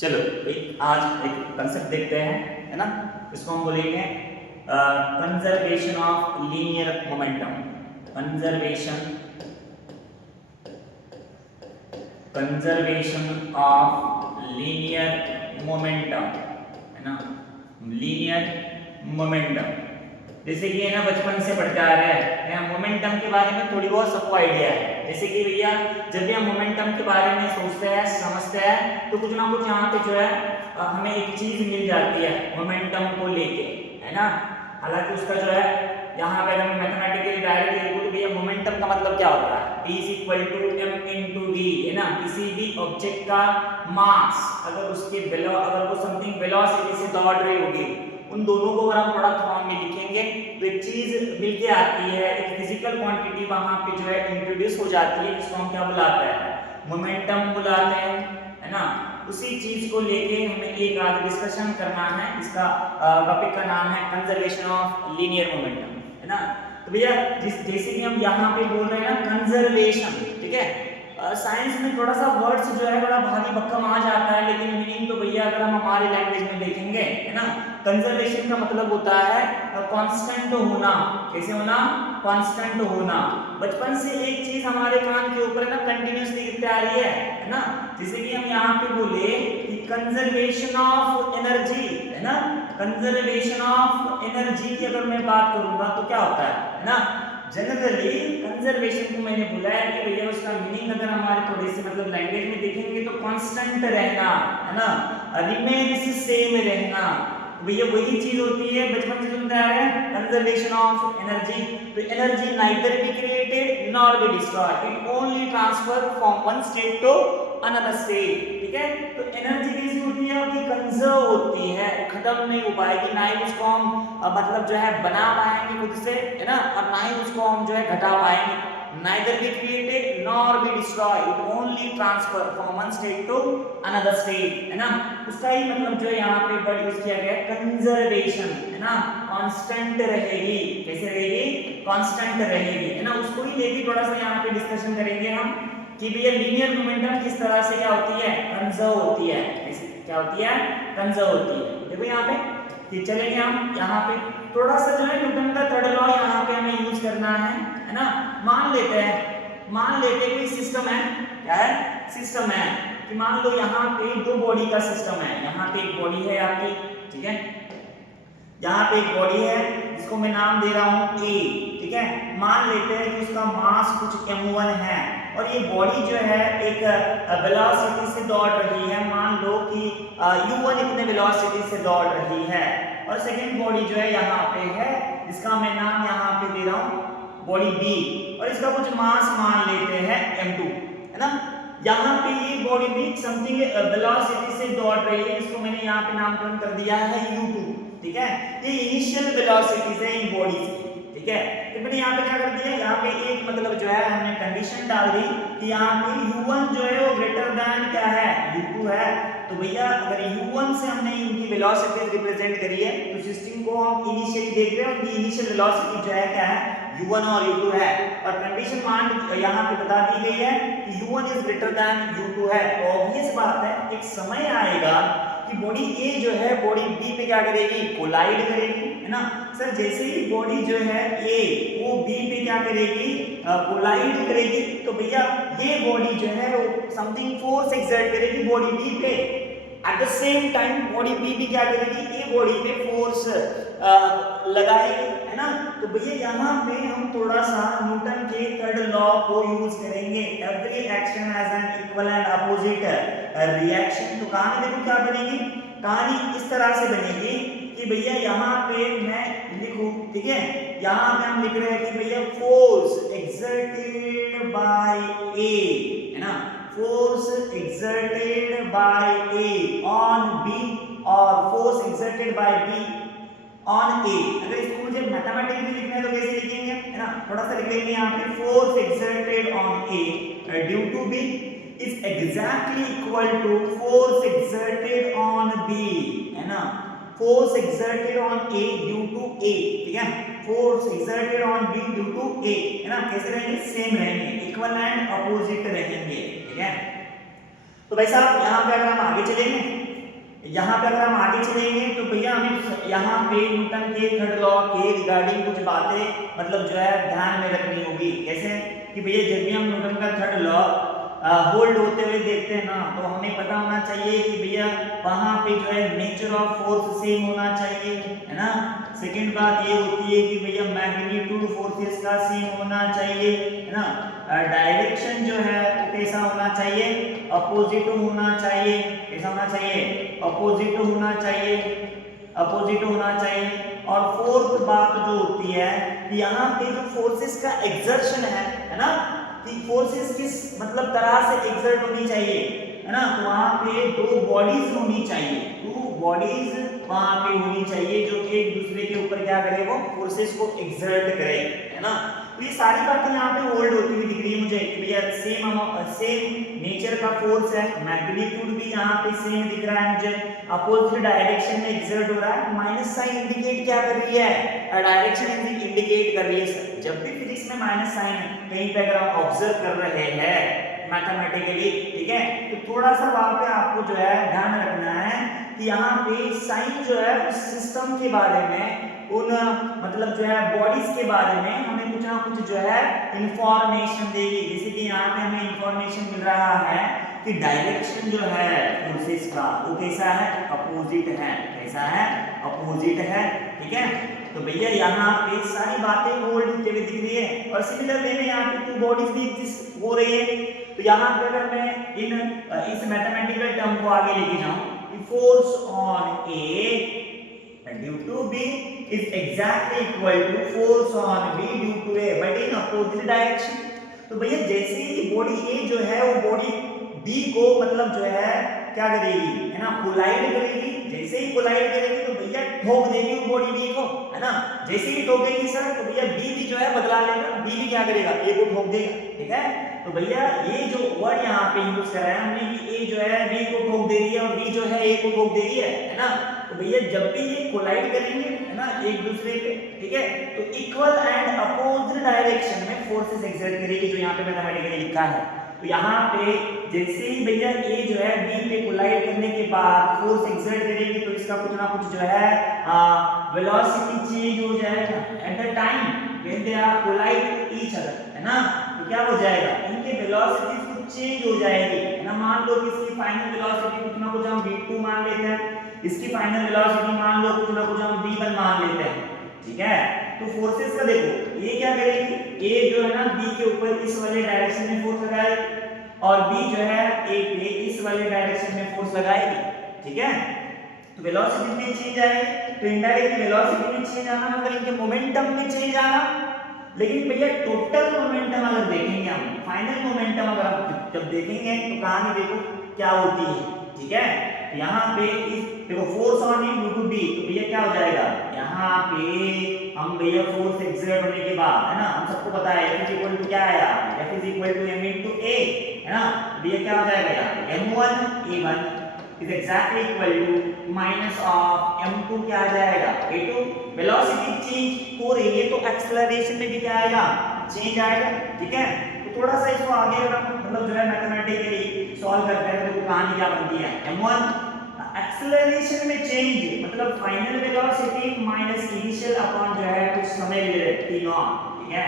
चलो आज एक कंसेप्ट देखते हैं, है ना। इसको हम बोलेंगे conservation of linear momentum. Conservation conservation of linear momentum, है ना। लीनियर मोमेंटम जैसे कि है ना बचपन से पढ़ते आ रहे हैं, मोमेंटम के बारे में थोड़ी बहुत सबको आइडिया है। जैसे कि भैया जब भी हम मोमेंटम के बारे में सोचते हैं समझते हैं तो कुछ ना कुछ यहाँ पे जो है हमें एक चीज मिल जाती है मोमेंटम को लेके, है ना। हालांकि उसका जो है यहाँ पे अगर मैथमेटिकली डायरेक्टली लिखूं तो भैया मोमेंटम का मतलब क्या होता है, P = m × v, है ना। किसी भी ऑब्जेक्ट का मास अगर उसके अगर वो समथिंग वेलोसिटी से दौड़ रही होगी, उन दोनों को अगर हम प्रोडक्ट फॉर्म में लिखेंगे तो एक चीज मिलके आती है, एक फिजिकल क्वांटिटी वहां पे जो है इंट्रोड्यूस हो जाती है, जिसको हम क्या बुलाते हैं, मोमेंटम बुलाते हैं, है ना। उसी चीज को लेके हमें एक आज डिस्कशन करना है। इसका टॉपिक का नाम है कंजर्वेशन ऑफ लीनियर मोमेंटम, है ना। तो भैया जैसे कि हम यहाँ पे बोल रहे हैं ना कंजर्वेशन, ठीक है। साइंस में थोड़ा सा वर्ड्स जो है बड़ा भारी भक्कम आ जाता है, लेकिन मीनिंग तो भैया अगर हम हमारी लैंग्वेज में देखेंगे, है ना, कंजर्वेशन का मतलब होता है कांस्टेंट होना। कैसे होना, कांस्टेंट होना। बचपन से एक चीज हमारे कान के ऊपर है ना कंटिन्यूअसली गिरती आ रही है ना। जैसे कि हम यहाँ पे बोले कि कंजर्वेशन ऑफ एनर्जी, है ना। कंजर्वेशन ऑफ एनर्जी की अगर मैं बात करूंगा तो क्या होता है ना। जनरली कंजर्वेशन को मैंने बोला है कि भैया उसका मीनिंग अगर हमारे थोड़ी सी मतलब लैंग्वेज में देखेंगे तो कांस्टेंट रहना, है ना, रिमेन्स सेम रहना। भैया वही चीज होती है बचपन से सुनते आ रहे हैं कंजर्वेशन ऑफ एनर्जी। तो energy neither be created nor be destroyed, it only transfer from one state to another state, ठीक है। तो एनर्जी कैसी होती है, आपकी कंजर्व होती है, खत्म नहीं हो पाएगी, ना ही उसको हम मतलब जो है बना पाएंगे खुद से, है ना, और ना ही उसको हम जो है घटा पाएंगे। neither be created nor be destroyed, it only transfer from one state to another state, है ना। उसका ही मतलब जो है यहाँ पे वर्ड यूज किया गया है कंजर्वेशन, है ना। कांस्टेंट रहेगी, कैसे रहेगी, कांस्टेंट रहेगी, है ना। उसको ही लेके थोड़ा सा यहाँ पे डिस्कशन करेंगे हम कि भैया लीनियर मोमेंटम किस तरह से क्या होती है, कंजर्व होती है। क्या होती है, कंजर्व होती है। देखो यहाँ पे कि चलेंगे हम यहाँ पे थोड़ा सा जो है न्यूटन का थर्ड लॉ यहाँ पे हमें यूज करना है ना। मान लेते हैं कि सिस्टम है, क्या है, सिस्टम है कि मान लो यहाँ पे दो बॉडी का सिस्टम है। यहाँ पे एक बॉडी है आपकी, ठीक है, यहाँ पे एक बॉडी है जिसको मैं नाम दे रहा हूँ ए, ठीक है। मान लेते हैं कि उसका मास कुछ m1 है और ये बॉडी जो है एक वेलोसिटी से दौड़ रही है। मान लो कि u1 इतने वेलोसिटी से दौड़ रही है और सेकंड बॉडी जो है यहाँ पे है जिसका मैं नाम यहाँ पे दे रहा हूँ बॉडी बी, और इसका कुछ मास मान लेते हैं m2, है ना। यहाँ पे ये बॉडी भी समथिंग वेलोसिटी से दौड़ रही है, इसको मैंने यहाँ पे नामकरण कर दिया है u2, ठीक है। ये इनिशियल वेलोसिटीज है इन बॉडीज की, ठीक है। तो मैंने यहाँ पे क्या कर दिया, यहाँ पे एक मतलब जो है हमने कंडीशन डाल दी कि यहाँ पे u1 जो है वो ग्रेटर देन क्या है, u2 है। तो भैया अगर u1 से हमने इनकी वेलोसिटी रिप्रेजेंट करी है तो सिस्टम को हम इनिशियली देख रहे हैं, उनकी इनिशियल वेलोसिटी जो है क्या है, u1 और u2 है, और कंडीशन मान यहाँ पे बता दी गई है कि u1 is greater than u2 है। तो ऑब्वियस बात है एक समय आएगा कि बॉडी ए जो है बॉडी बी पे क्या करेगी, कोलाइड करेगी, है ना। सर जैसे ही बॉडी जो है ए वो बी पे क्या करेगी, कोलाइड करेगी, तो भैया ये बॉडी जो है वो समथिंग फोर्स एक्सर्ट करेगी बॉडी बी पे। At the same time body B भी क्या करेगी, ए बॉडी पे फोर्स लगाएगी, है ना। तो भैया यहाँ पे हम थोड़ा सा न्यूटन के थर्ड लॉ को यूज करेंगे, every action has an equal and opposite reaction. तो कहानी देखो क्या बनेगी, कहानी इस तरह से बनेगी कि भैया यहाँ पे मैं लिखूं, ठीक है, यहाँ पे हम लिख रहे हैं कि भैया फोर्स एक्सर्टेड बाय ए, है ना, force exerted by A on B और force exerted by B on A. अगर इसको मुझे मैथमेटिकली लिखना है तो कैसे लिखेंगे, है ना, थोड़ा सा लिख लेंगे यहाँ पे force exerted on A due to B is exactly equal to force exerted on B, है ना। Force exerted on A due to A, ठीक है, force exerted on B due to A, है ना। कैसे रहेंगे, सेम रहेंगे, इक्वल एंड अपोजिट रहेंगे, ठीक है। तो भाई साहब यहाँ पे अगर हम आगे चलेंगे यहाँ पे अगर हम आगे चलेंगे तो भैया हमें यहाँ पे न्यूटन के थर्ड लॉ के रिगार्डिंग कुछ बातें मतलब जो है ध्यान में रखनी होगी। कैसे कि भैया जब भी हम न्यूटन का थर्ड लॉ होल्ड होते हुए देखते हैं ना, तो हमें पता होना चाहिए कि भैया वहां पे जो है नेचर ऑफ फोर्स सेम होना चाहिए, है ना। सेकंड बात ये होती है कि भैया मैग्नीट्यूड फोर्सेस का सेम होना चाहिए, है ना। डायरेक्शन जो है वो कैसा होना चाहिए, अपोजिट होना चाहिए। कैसा होना चाहिए, अपोजिट होना चाहिए, अपोजिट होना चाहिए। और फोर्थ बात जो होती है कि यहाँ पे जो फोर्सेस का एक्सर्शन है ना, कि फोर्सेस किस मतलब तरह से एक्सर्ट होनी चाहिए, है ना। तो वहां पे दो बॉडीज होनी चाहिए, टू बॉडीज वहां पे होनी चाहिए जो कि एक दूसरे के ऊपर क्या करे, वो फोर्सेस को एक्सर्ट करे, है ना। तो ये सारी बातें यहाँ पे होल्ड होती हुई दिख रही है मुझे कि भैया सेम नेचर का फोर्स है, मैग्नीट्यूड भी यहाँ पे सेम दिख रहा है मुझे, अपोजिट डायरेक्शन में एक्सर्ट हो रहा है। माइनस साइन इंडिकेट क्या कर रही है, डायरेक्शन इंडिकेट कर रही है। जब भी फिजिक्स में माइनस साइन कहीं पे अगर आप ऑब्जर्व कर रहे हैं मैथमेटिकली, ठीक है, तो थोड़ा सा वहां पे आपको जो है ध्यान रखना है कि यहाँ पे साइन जो है उस सिस्टम के बारे में, उन मतलब जो है बॉडीज के बारे में हमें कुछ ना कुछ जो है इंफॉर्मेशन देगी। जैसे कि यहाँ पे हमें इंफॉर्मेशन मिल रहा है कि डायरेक्शन जो है फोर्सेस का वो कैसा है, अपोजिट है। कैसा है, अपोजिट है, ठीक है। तो भैया यहाँ पे सारी बातें होल्ड होते हुए दिख रही है। और सिमिलर वे में यहाँ पे टू बॉडीज भी एग्जिस्ट हो रही है। तो यहाँ पे अगर मैं इस मैथमेटिकल टर्म को आगे लेके जाऊं, force on A due to B is exactly equal to force on B due to A but in opposite direction। तो भैया जैसे ही बॉडी A जो है वो बॉडी B को मतलब जो है क्या करेगी, है ना, कोलाइड करेगी। जैसे ही कोलाइड करेगी तो भैया ठोक देगी वो बॉडी B को, है ना। जैसे ही ठोकेगी सर तो भैया B भी जो है बदला लेगा, B भी क्या करेगा, A को ठोक देगा, ठीक है। तो भैया ये जो वर्ड यहाँ पे यूज कर रहे हैं हमने कि A जो है B को ठोक दे रही है और B जो है A को ठोक दे रही है ना। तो भैया जब भी ये कोलाइड करेंगे, है ना, एक दूसरे पे, ठीक है, तो इक्वल एंड अपोजिट डायरेक्शन में फोर्सेस एक्सर्ट करेगी, जो यहाँ पे मैथमेटिकली लिखा है। तो यहाँ पे जैसे ही भैया ए जो है बी पे कोलाइड करने के बाद फोर्स एक्सर्ट करेगी तो इसका कुछ ना कुछ जो है वेलोसिटी चेंज हो जाएगा at the time when they are collide to each other, है ना। तो क्या हो जाएगा, इनके वेलोसिटीज कुछ चेंज हो जाएगी, है ना। मान लो कि इसकी फाइनल वेलोसिटी कुछ ना कुछ हम v2 मान लेते हैं, इसकी फाइनल वेलोसिटी मान लो कुछ ना कुछ हम v1 मान लेते हैं, ठीक है। तो फोर्सेस का देखो, ये क्या करेगी, ए जो है ना बी के ऊपर इस वाले डायरेक्शन में फोर्स लगाएगी और बी जो है ए पे इस वाले डायरेक्शन में फोर्स लगाएगी, ठीक है। तो वेलोसिटी में चेंज आएगी, तो इनडायरेक्टली वेलोसिटी में चेंज आना मतलब इनके मोमेंटम में चेंज आना। लेकिन भैया टोटल मोमेंटम अगर देखेंगे हम, फाइनल मोमेंटम अगर आप जब देखेंगे तो कहानी देखो क्या होती है, ठीक है। यहाँ पे इस देखो force on A due to B, तो भैया क्या हो जाएगा, यहाँ पे हम भैया फोर्स एक्सर्ट होने के बाद, है ना, हम सबको पता है F इक्वल टू क्या आया, F is equal to m into a, है ना। भैया क्या हो जाएगा, यहाँ m1 a1 is exactly equal to minus of m2 क्या आ जाएगा, a2। वेलोसिटी चेंज हो रही है तो एक्सेलरेशन में भी क्या आएगा, चेंज आएगा, ठीक है। तो थोड़ा सा इसको आगे अगर हम मतलब जो है मैथमेटिकली सॉल्व करते हैं तो कहानी क्या बनती है, m1 एक्सेलरेशन में चेंज मतलब final velocity minus initial upon जो है कुछ समय ले t0, ठीक है।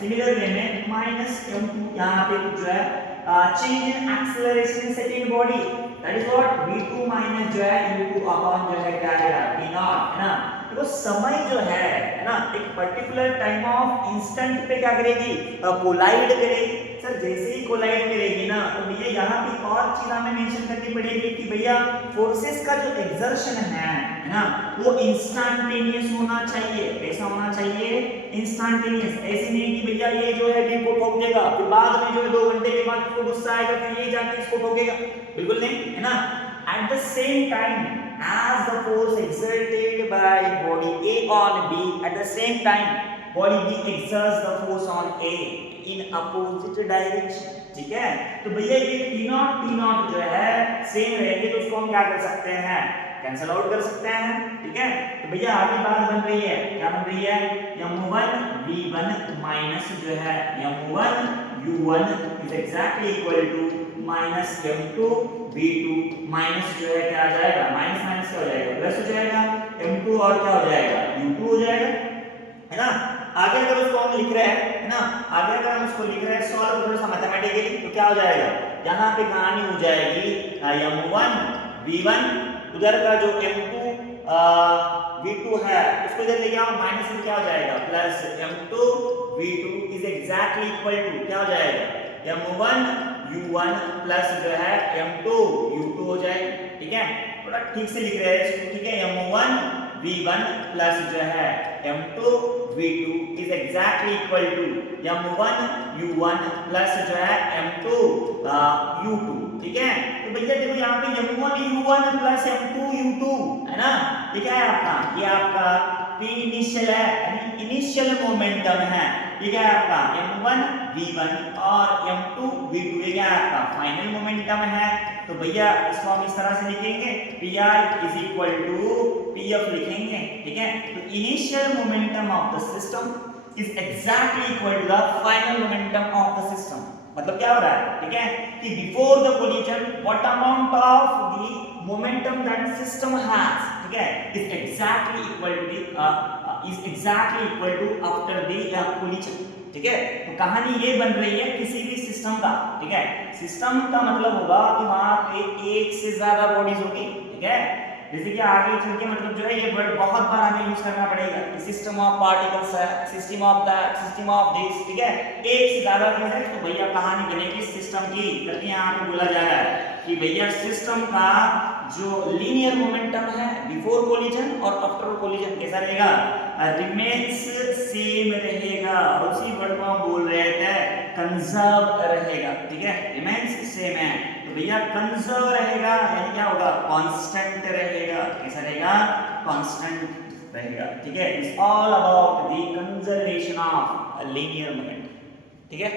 सिमिलर वे में माइनस m2 यहाँ पे कुछ जो है change in acceleration second body, that is what v2 minus जो है u2 अपॉन जो है क्या आएगा t0, है ना। तो समय जो है ना, एक पर्टिकुलर टाइम ऑफ इंस्टेंट पे क्या करेगी, कोलाइड करेगी। सर जैसे ही कोलाइड करेगी ना तो भैया यहाँ पे और चीज हमें मेंशन करनी पड़ेगी कि भैया फोर्सेस का जो एक्सर्शन है ना, वो इंस्टेंटेनियस होना चाहिए। कैसा होना चाहिए, इंस्टेंटेनियस। ऐसे नहीं कि भैया ये जो है बी को ठोक देगा फिर बाद में जो है 2 घंटे के बाद इसको गुस्सा आएगा फिर ये जाके इसको ठोकेगा, बिल्कुल नहीं, है ना। Eight the same time as the force exerted by body A on B, at the same time body B exerts the force on A in opposite direction, ठीक है। तो भैया ये T0 जो है सेम रहेंगे तो उसको हम क्या कर सकते हैं, कैंसिल आउट कर सकते हैं, ठीक है। तो भैया आगे बात बन रही है, क्या बन रही है, m1 v1 माइनस जो है m1 u1 is exactly equal to minus m2 v2 minus जो है क्या आ जाएगा, माइनस माइनस क्या हो जाएगा, प्लस हो जाएगा, m2 और क्या हो जाएगा, u2 हो जाएगा, है ना। आगे अगर उसको हम लिख रहे हैं, है ना, आगे अगर हम उसको लिख रहे हैं सॉल्व थोड़ा सा मैथमेटिकली, तो क्या हो जाएगा, यहाँ पे कहानी हो जाएगी m1 v1, उधर का जो m2 v2 है उसको इधर लेके आओ, माइनस में क्या हो जाएगा, plus m2 v2 is exactly equal to क्या हो जाएगा, m1 u1 प्लस जो है m2 u2 हो जाएगा, ठीक है। थोड़ा ठीक से लिख रहे हैं इसको, ठीक है, m1 v1 प्लस जो है m2 v2 is exactly equal to m1 u1 plus जो है m2 u2, ठीक है। तो भैया देखो यहाँ पे m1 u1 plus m2 u2 है ना, ये क्या है आपका, ये आपका p इनिशियल है, यानी इनिशियल मोमेंटम है, ये क्या है आपका m1 v1 और m2 v2, ये क्या है आपका फाइनल मोमेंटम है। तो भैया इसको हम इस तरह से लिखेंगे pi is equal to pf लिखेंगे, ठीक है। तो initial momentum of the system is exactly equal to the final momentum of the system. मतलब क्या हो रहा है, ठीक है, कि before the collision what amount of the momentum that system has, ठीक है, is exactly equal to after the collision, ठीक है। तो कहानी ये बन रही है किसी भी सिस्टम का, ठीक है। सिस्टम का मतलब होगा कि वहां पे एक से ज्यादा बॉडीज होगी, ठीक है। जैसे कि आगे चल के मतलब जो है ये वर्ड बहुत बार हमें यूज करना पड़ेगा कि सिस्टम ऑफ पार्टिकल्स है, system of that, system of this, ठीक है, एक से ज्यादा चीज है। तो भैया कहानी बनेगी सिस्टम की, करके यहाँ पे बोला जा रहा है कि भैया सिस्टम का जो लीनियर मोमेंटम है बिफोर कोलिजन और आफ्टर कोलिजन कैसा रहेगा, रिमेन्स सेम रहेगा, और उसी वर्ड को हम बोल रहे थे कंजर्व रहेगा, ठीक है, रिमेन्स सेम है। तो भैया कंजर्व रहेगा यानी क्या होगा, कांस्टेंट रहेगा, कैसा रहेगा, कांस्टेंट रहेगा, ठीक है। It's all about the conservation of a linear moment, ठीक है।